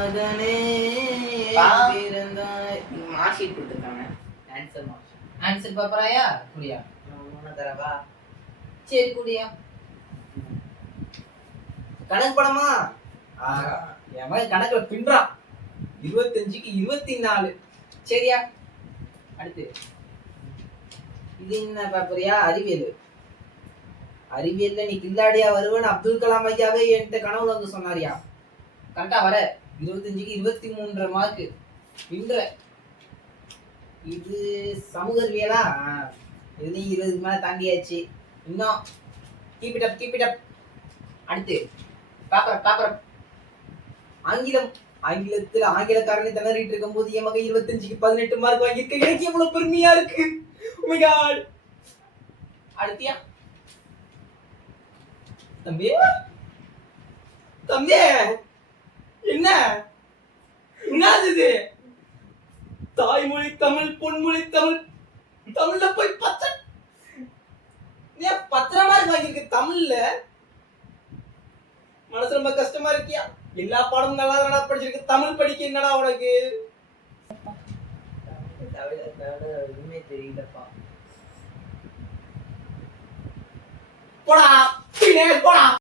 மகனே மார்க்ஷீட் கொடுத்துருக்காங்க. ஆன்சர் பாப்பறாயா குடியா தரவா? சரி குடியா. கணக்கு படமா என் மாதிரி கணக்குல பின்றான். 25க்கு 24. சரியா? அடுத்து இது என்ன பாப்பறியா? அறிவியல். அறிவியல்ல நீ கில்லாடியா வருவேன்னு அப்துல் கலாம் ஐயாவே என்கிட்ட கனவுல வந்து சொன்னாரியா. கரெக்டா வர 25க்கு 23 மார்க் பின்ற. இது சமூக அறிவியலா? இதுலயும் 20 மேல தாண்டியாச்சு. இன்னும் கீப் இட் அப். அடுத்து பேப்பர் ஆங்கிலம். ஆங்கிலத்துல ஆங்கிலக்காரனை திணறிட்டு இருக்கும் போது என் மகன் 25க்கு 18 மார்க் வாங்கியிருக்க. எனக்கு எவ்வளவு பெருமையா இருக்கு. Oh my God. அடுத்தியா தம்பி என்ன என்னது? தாய்மொழி தமிழ், பொன்மொழி தமிழ். தமிழ்ல போய் 10 மார்க் வாங்கியிருக்க. தமிழ்ல மனசு ரொம்ப கஷ்டமா இருக்கியா? எல்லா பாடமும் நல்லா தானடா படிச்சிருக்கு. தமிழ் படிக்க என்னடா உனக்கு? எதுவுமே தெரியலப்பா. போடா போடா.